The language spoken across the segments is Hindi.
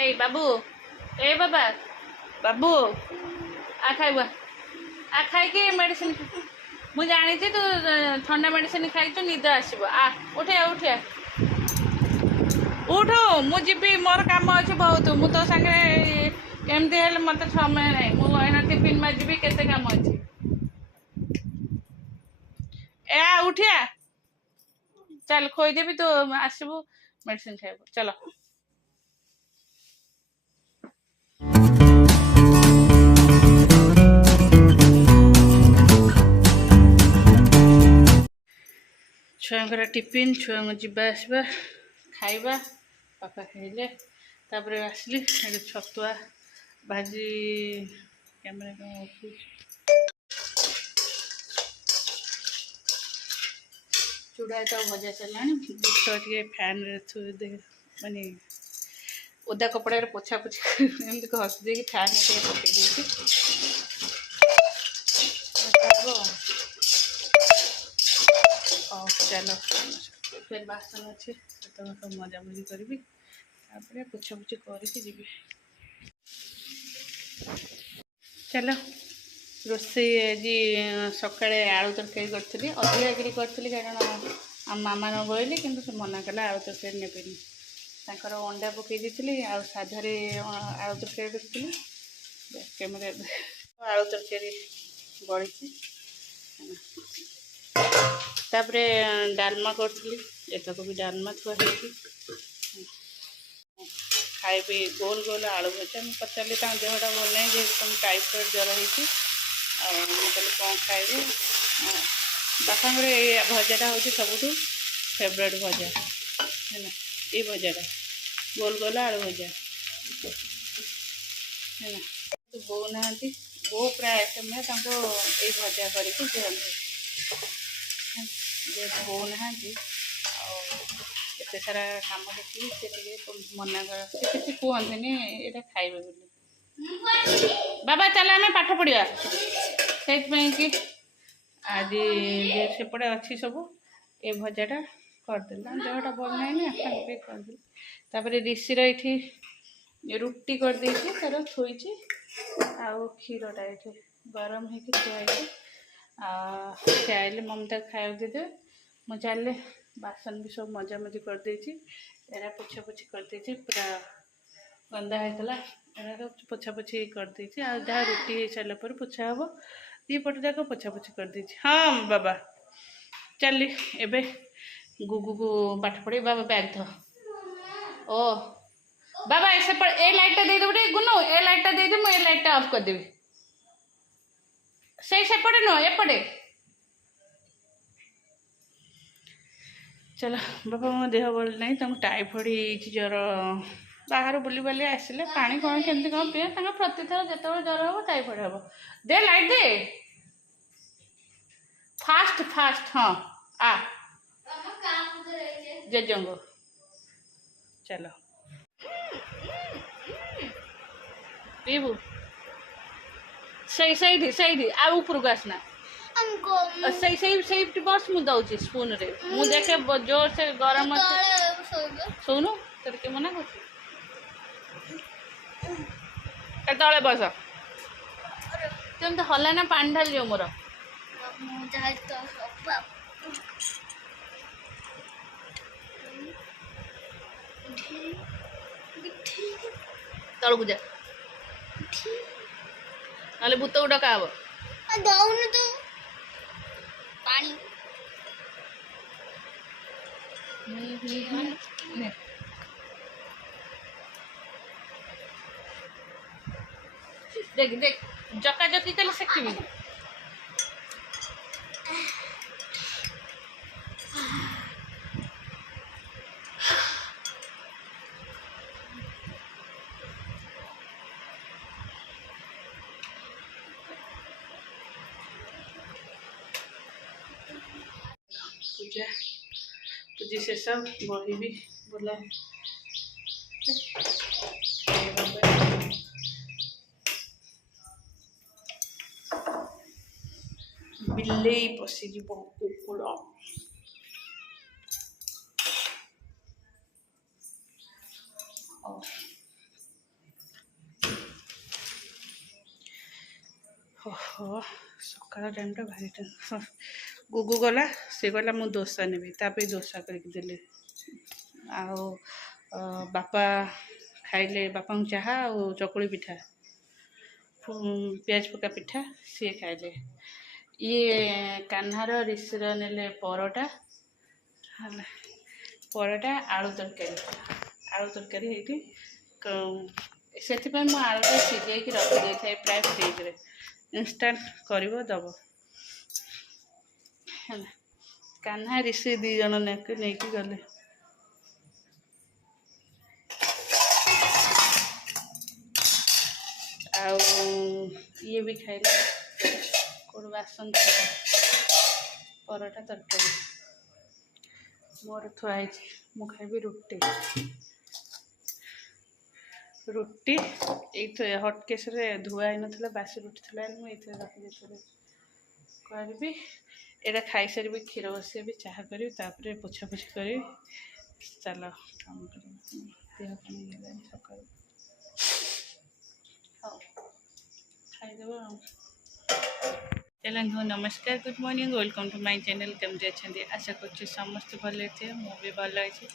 ए बाबू ए बाबा बाबू आ खाइबा आ खाई मेडिसिन मु जानी तू ठंडा मेडिसिन खाई तो निद आसब आ उठे उठे उठ मुझी मोर काम अच्छे बहुत मु तो सागे एमती हेल्ले मत समय ना मुझे टिफिन माजी केते काम अच्छे ए उठिया चल खोईदेवी तो आसबू मेडिसिन खाइब चलो छुआ टिफिन छुआ जावा आसवा खाइबा पापा खाइले तापर आसली छतुआ भाजी कैमरा चूड़ा तो भजा चला बुट फैन माने ओदा कपड़ा पोछा पोछी एमती घस दे फैन पकई चलो फिर बासन अच्छे तो मजा मजी करी पोछा पोछी करके चलो रोसे आज सकाଳେ आलू तरकारी करी अधिक करी कारण मामा न बोली कि मना कला आलू तरकारी नेबेनि तांकर अंडा पकई देती आ साधारे आलू तरकारी रखी कैमेरा आलू तरकारी बड़ी तापरे डालमा करी एतक भी डालमा थुआ खाइबे गोल गोल आलू भजा मुझे पचारि देहटा भल ना जे तुम टाइफॉइड ज्वर होती कहली कौन खाइबे बापा भजाटा हूँ सब फेवरेट भजा है ये भजाटा गोल गोल आलू भजा है बो ना बो प्राय समय ये भजा करके दिखते बो ना एत सारा कम देखिए से मना कर किसी कहते ये खाइबे बाबा चल आम पाठ पढ़ा से कि आज सेपटे अच्छी सब ये भजाटा करदेला देहटा भल ना करदे ऋषिर ये रुटी करदे तार थोड़ी आउ क्षीरटा ये गरम हो से आइले ममता खाया देदे मुझे चल बासन भी सब मजा मजी कर एरा पोछा पोछी कर पूरा गंदा होता एरा पोछा पोछी कर जहाँ रुटी हो सारा पर पोछा हम दीपट जाक पोछा पोछी कर हाँ बाबा चल एबे गुगु को पाठ पढ़े बाबा बैग थ ओ बाबा ऐसे ए लाइटा दे दे गुनु ए लाइटा दे दे मुझे लाइटा ऑफ कर देवी से सेपटे नुह एपटे चलो बापा मो देह भल ना तुम टाइफॉइड ज्वर बाहर बुली बाली आसिले पानी कौन केमती कौन पीए प्रति थर जो ज्वर हम टाइफॉइड हम दे लाइट दे फास्ट फास्ट हाँ आ जेजंगो चलो पीबू सही आ ऊपर को आसना सही बस मु दौची स्पून रे मु देखे जोर से गरम अच्छे सोनू तेरे के मना कर तले बस तुम तो हला ना पानी ढाल जो मोर तलू जा ना भूत को डका हम दौन तो पानी देख देख जका जकी कल सकती पूजा पूजी शेष बही भी बोला बिल्ले पशिज कुकुर ओहो सकाल टाइम भारी टेंशन गुगु गला से कहला मु दोसा नेबी तापे दोसा करके देले आओ बापा खाइले बापा चाहा और चकुली पिठा पियाज पका पिठा सी खाइले ये कान्हार ऋषिर नेले परोटा परोटा आलू तरकारी से आलूटा सीझे रखी था प्राय फ्रिज्रे इंस्टांट कर दब है कान्हा ऋषि दी जन नहीं गले आ ये भी खाइले कौन बासन परोटा तरकारी मोर थुआई मु खाइबी रुटी रुटी ये हटकेस धुआ ना बासी रुटी थी मुझे रखी करी एटा खाई सारी क्षीर बसी भी चाह करी पोछापोछी करी चल काम कर सकाल हाँ खाईदेव चलो नमस्कार good morning welcome to my channel केमती अच्छे आशा कर समस्त भले थे मुझे भल अच्छी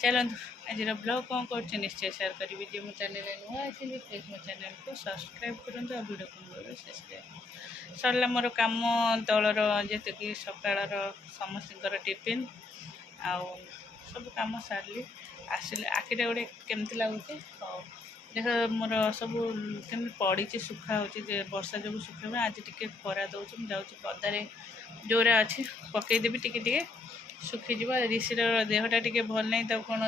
चलते आज ब्लॉग कौन कर निश्चय शेयर करी जो मो चैनल नुआ अच्छे प्लीज मो चैनल को सब्सक्राइब करूँ और वीडियो को शेष सरला मोर कम तलर जेत कि सकाल समस्त टिफिन आउ सब कम सारे आसिले आखिटा गोटे केमती लगुच देख मोर सब केमी पड़ी सुखा हो वर्षा जो सुखा आज टी खरा दौर मुझे पदारे जोरे अच्छे पकईदेवी टी सुखीज ऋषिर देहटा टी भल नहीं तक कौन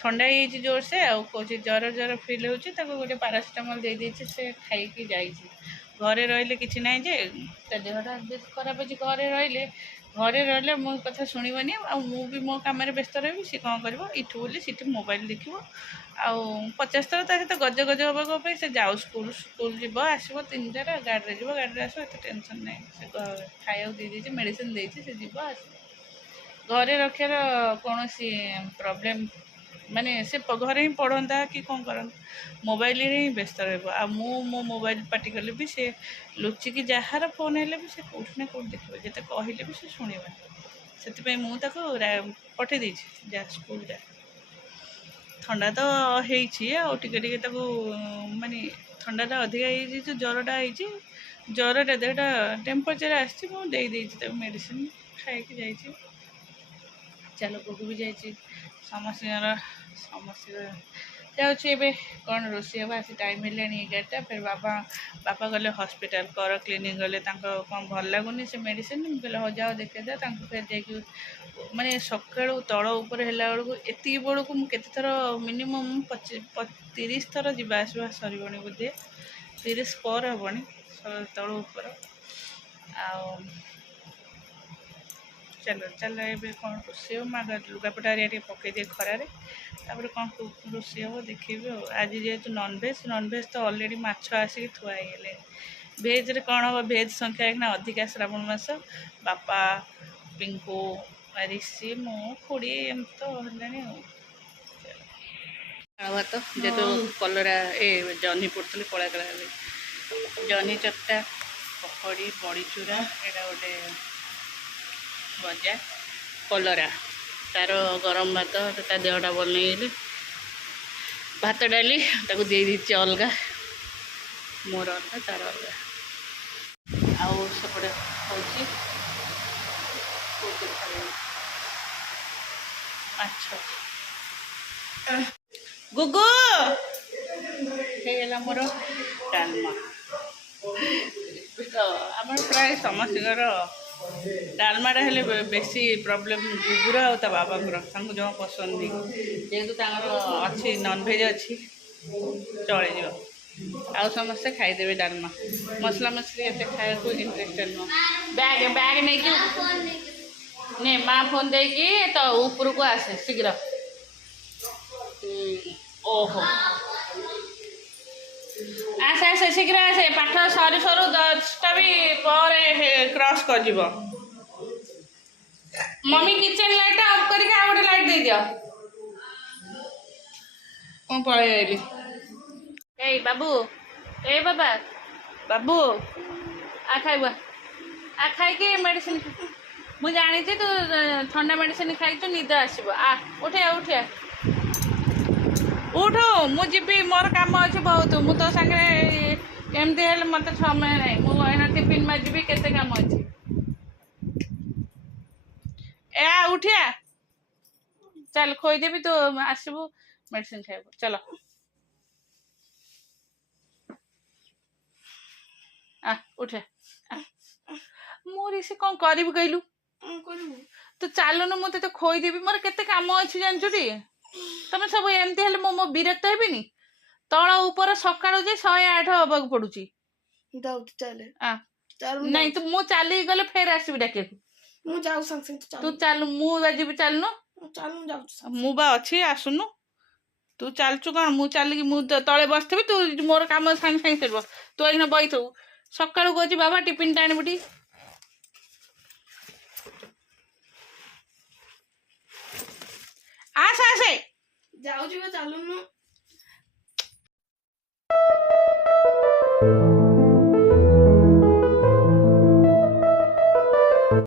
ठंडा ही जोर से कौन जर जर फिल हो गोटे पारासीटामल दे देती से खाई घरे रही कि ना जे देहटा बेस खराब अच्छे घरे रही मो कथा शुणवनी मु भी मो कम व्यस्त रही सी कौन कर इठू बोली सीठी मोबाइल देख आउ 50 थर सहित गज गज हाँक से जाऊ स्कूल जीव आसो 3-4 गाड़ी जीव गाड़ी आस एत टेंशन ना से खाया दे मेडिसिन देती से जीव आस घरे रखार कौन प्रॉब्लम माने से घर ही पढ़ता कि कौन कर मोबाइल ही व्यस्त रहा मो मोबाइल पार्टी कले भी से लुचिकी जार फोन है भी से कौट ना कौट देखो जिते कहले भी से शुणवा से मुझे पठे देती जा स्कूल जा ठंडा तो हो माने ठंडाटा अधिका ज्वरटा हो ज्वरटा देहटा टेम्परेचर आसी मेडिसिन खाई जा चलो बुक भी जाइए समस्त जाऊे कौन रोषे हम आसी टाइम है 11टा फिर बापा गले हॉस्पिटल कर क्लिनिक गले कौन भल लगुनि से मेडिसिन कहले हाँ जाओ देखे फिर जा माने सका तल उपर है बेलू एति बेलू मुझे थर मिनिमम 30 थर जावासवा सरबणी बोधे 30 पर हेनी तल उपर चलो चलो ये कौन रोषे हम लुगापटा पकईदे खरारे कौन रोषे हम देखी आज जेहेतु नॉनभेज तो ऑलरेडी माछ आसिक थुआईगले भेज रे कौन हम भेज संख्या एक अधिका श्रावण मास बापा पिंकू ऋषि मो खुड़ी एम तो है भात जेहेतु कलरा ए जह्नी पड़ती कला कला जह्नी चट्टा पकड़ी बड़ी चूरा यहाँ गोटे भजा कलरा तार गरम भात ता देहटा भल नहीं भात डाली ताको दे दी अलग मोर अलग तार अलग आउ सेपटे हूँ अच्छा गुगु है मोर डालमा तो आम प्राय समस्त डालमाटा हेले बेसी प्रॉब्लम गुगुर आ बाबा जमा पसंद नहीं जेहेतु अच्छी नॉनभेज अच्छी चल आउ समस्ते खाईदेवे डालमा मसला मसली एत खाया इंटरेस्टेड नुह बैग बैग नहीं माँ फोन दे तो ऊपर को आसे शीघ्र ओहो आसे आसे शीघ्र आसे पाठ सरू सरू 10टा भी पर क्रॉस कर जीव मम्मी किचन लाइट ऑफ करके आ गोटे लाइट दे दियो कौन पड़े ए बाबू ए बाबा बाबू आ खाइबा आ खाइके मेडिसिन मु जानी तू ठंडा मेडिसिन खाई तो निद आसब आ उठे उठे उठो मु जीवी मोर काम अच्छे बहुत मु तो सागे एमती हेल्ले मत समय ना मुझे टिफिन माजिबी केते काम अच्छे ए उठिया चल खोईदेवी तो आसबू मेडिसिन खाइब चलो आ उठे मोर से कौन करू कहलु तू चलुनु मुझे तो खोईदेवी मोर केते काम अच्छे जानछु टी तुम सब एमती हेल्ले मो विरक्त हेबिनी तल ऊपर सकाळु जे 108 हबाक पड़ुची नहीं तो मु चली गले फेर आसबि डाके तू चल मु बाजिबी चलनु मु बा अच्छी आसुनु तू चलचु कौन मु चलिकी मु तले बसथिबि तू मोर काम सांगे सांगे करब तू एना बैठू सकाळु कहछि बाबा टिफिन टाणबुटी आसे आसे जाऊँ चलूनु